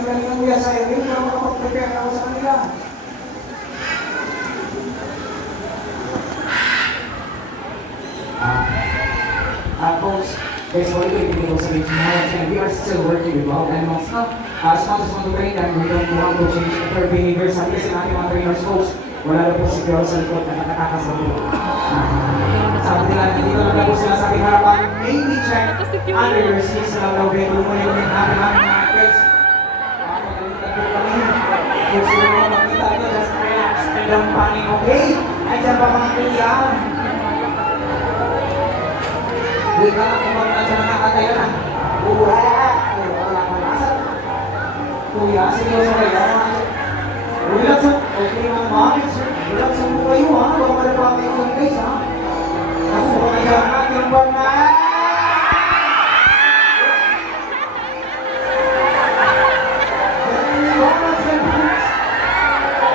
galing-galing ang kuya sa iyo, para makapag-prepare ako sa kanila. Folks, guys, what do you think of the tomorrow? We are still working with wild animals. As much as want to train them, we don't want to change their behavior. Sabi kasi natin mga trainers, folks, wala na po si girl sa likod na nakakasabot. Sabi nila, hindi ko lang sila sa aking harapan. Maybe check under your seats na lang daw bedroom mo yung natin mga girls. Magalitan po kami. Kung sila mo makita nyo, just relax. Don't panic, okay? Andiyan pa mga kailangan. Wait ka lang, kung mga dyan nakakatayo na. Wala ka nasa. Kuya, seryoso kayo. Relax ang, okay mga mga, relax ang po kayo ha. Baka malapa kayo ng guys ha. Ako baka naghahanap yung bar na.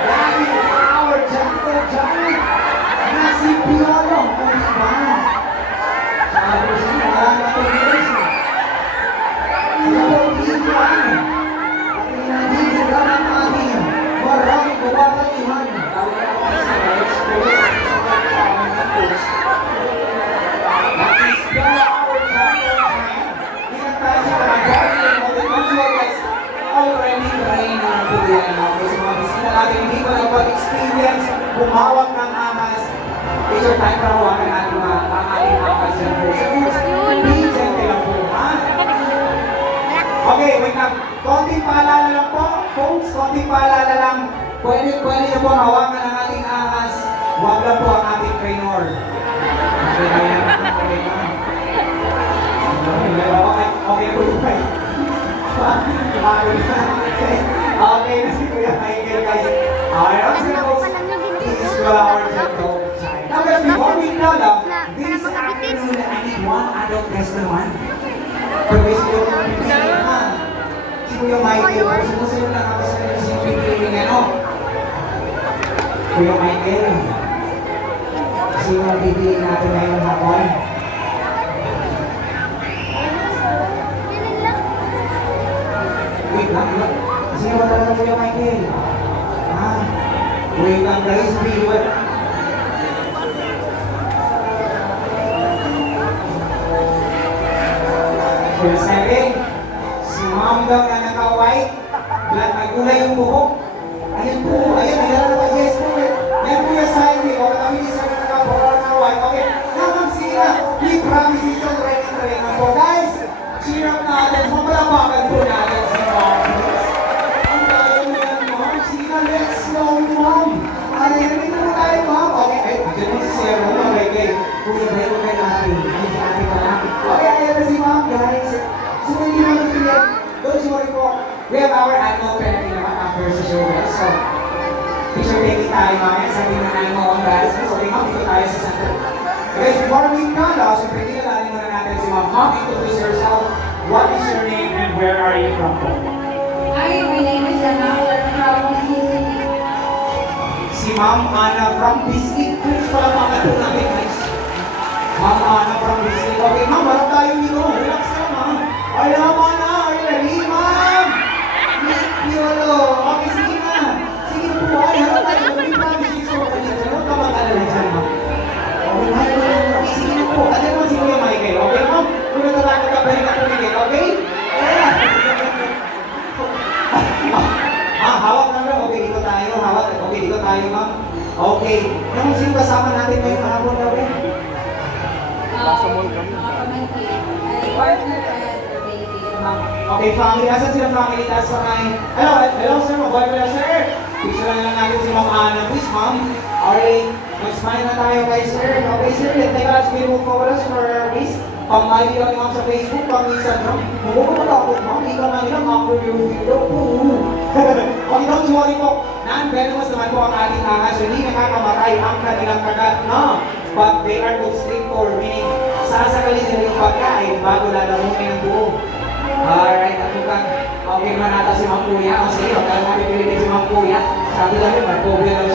That is our gentle giant. Nasi Piolo. O diba? Sabi ko siya, wala na ito guys. Sila po iiwan. At hindi ka ng amin. Maraming kumapatihan. Tawag ako sa expose at sa pagkakamang ng post. That is our gentle giant. Hindi tayo sa kanagaling of the control guys. Already training ang tuloy na ako. Sa mga bisita natin, hindi ko nagpag-experience humawak ng ahas. It's your time para hawakan natin ang ating ahas dyan po. So, be gentle lang po, ha? Okay, wait lang. Konting paalala lang po. Folks, konting paalala lang. Pwede niyo po hawakan ang ating ahas. Huwag lang po ang ating trainer. Okay, kaya na. Okay na. Okay po yun kayo. Okay na si Kuya Michael guys. Alright, so this is our gentle giant. Now guys, before we call up, this afternoon I need one adult guest naman. Pero guys, si Kuya Michael, sumusunod lang ako sa si Pipiling ano. Kuya Michael, sino ang pipiliin natin ngayong hapon? Wait lang. Sino ba talaga Kuya Michael? Wait lang guys, viewer. Kuya Sering, si Ma'am daw na naka-white, may kulay yung buhok. Ayan po, ayan, nagdala na yes po. Ayan Kuya Sering, o kami ni Sir na naka-white na white. Okay, naman sila, we promise it's already training po. Guys, cheer up natin, mapalapakan po natin si Ma'am. Ang tayo na yan, Ma'am. Sina, let's go, Ma'am. Ayan, dito na tayo, Ma'am. Okay, ay, dyan mo si Sir, Ma'am. Okay, Kuya, bayo kayo natin. Ay, si ate pa lang. Okay, ayan na si Ma'am, guys. So, hindi mo nagpilip. Don't you worry po. We have our annual parenting naman after sa show, guys. So, picture taking tayo, Ma'am. Sabi na namin mo ang guys. So, okay, Ma'am, dito tayo sa center. Guys, before we count out, siyempre, kilalanin muna natin si Ma'am. Ma'am, introduce yourself. What is your name and where are you from? Hi, my name is Anna. I'm from Biscuit. Si Ma'am Ana from Biscuit. Please pala mga natin natin, guys. Ma'am Ana from Biscuit. Okay, Ma'am, harap tayo dito. Relax ka, Ma'am. Ay, Ma'am Ana, are you ready, Ma'am? Yolo. Okay, sige na. Sige po, ay, harap tayo. May promise so kanina. Huwag ka mag-alala dyan, Ma'am. Okay, okay, sige na po. Atin mo si Kuya Michael. Okay, Ma'am? Kung natatakot ka, balik ka pumigil. Okay? Hawak na lang. Okay, dito tayo. Hawak. Okay, dito tayo, Ma'am. Okay. Yung sino kasama natin ngayong hapon daw eh? Partner and baby. Okay, family. Asan sila family? Taas pa kayo. Hello, sir. Mabuhay pala, sir. Picture lang natin si Ma'am Ana. Please, Ma'am. Okay. Mag-smile na tayo kay sir. Okay, sir. Let's take us beautiful photos for our race. Pang-live lang ni Ma'am sa Facebook, pang-Instagram. Magpupuntakot, Ma'am. Ikaw na nila, Ma'am, your video. Okay, don't worry po. Non-venomous naman po ang ating ahas. Hindi nakakamatay ang kanilang kagat, no? But they are constrictor, meaning sasakalin nila yung pagkain bago lalamunin ang buo. Alright, at mukhang okay naman nata si Ma'am Kuya. O sige, huwag tayo mapipilitin si Ma'am Kuya. Sabi lang yun, may phobia na